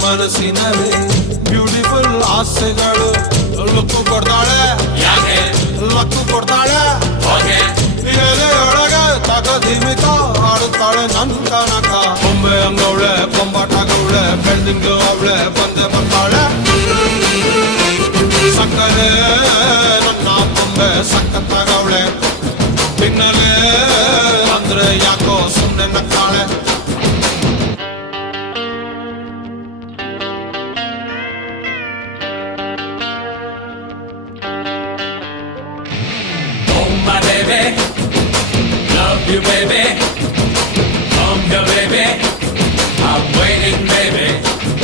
ಮನಸ್ಸಿನಲ್ಲಿ ಬ್ಯೂಟಿಫುಲ್ ಆಸೆಗಳು ಲಕ್ಕು ಕೊಡ್ತಾಳೆ ಲಕ್ಕು ಕೊಡ್ತಾಳೆ ಎಲೆಯೊಳಗೆ ತಗದಿಮಿತ ಆಡುತ್ತಾಳೆ ನನ್ ಕನಕ ಬೊಂಬೆ ಅಂಗವಳೆ ಬೊಂಬಾಟಾಗವಳೆ ಬೆಳ್ದಿಂಗ್ಳು ಅವಳೆ ಬಂದೆ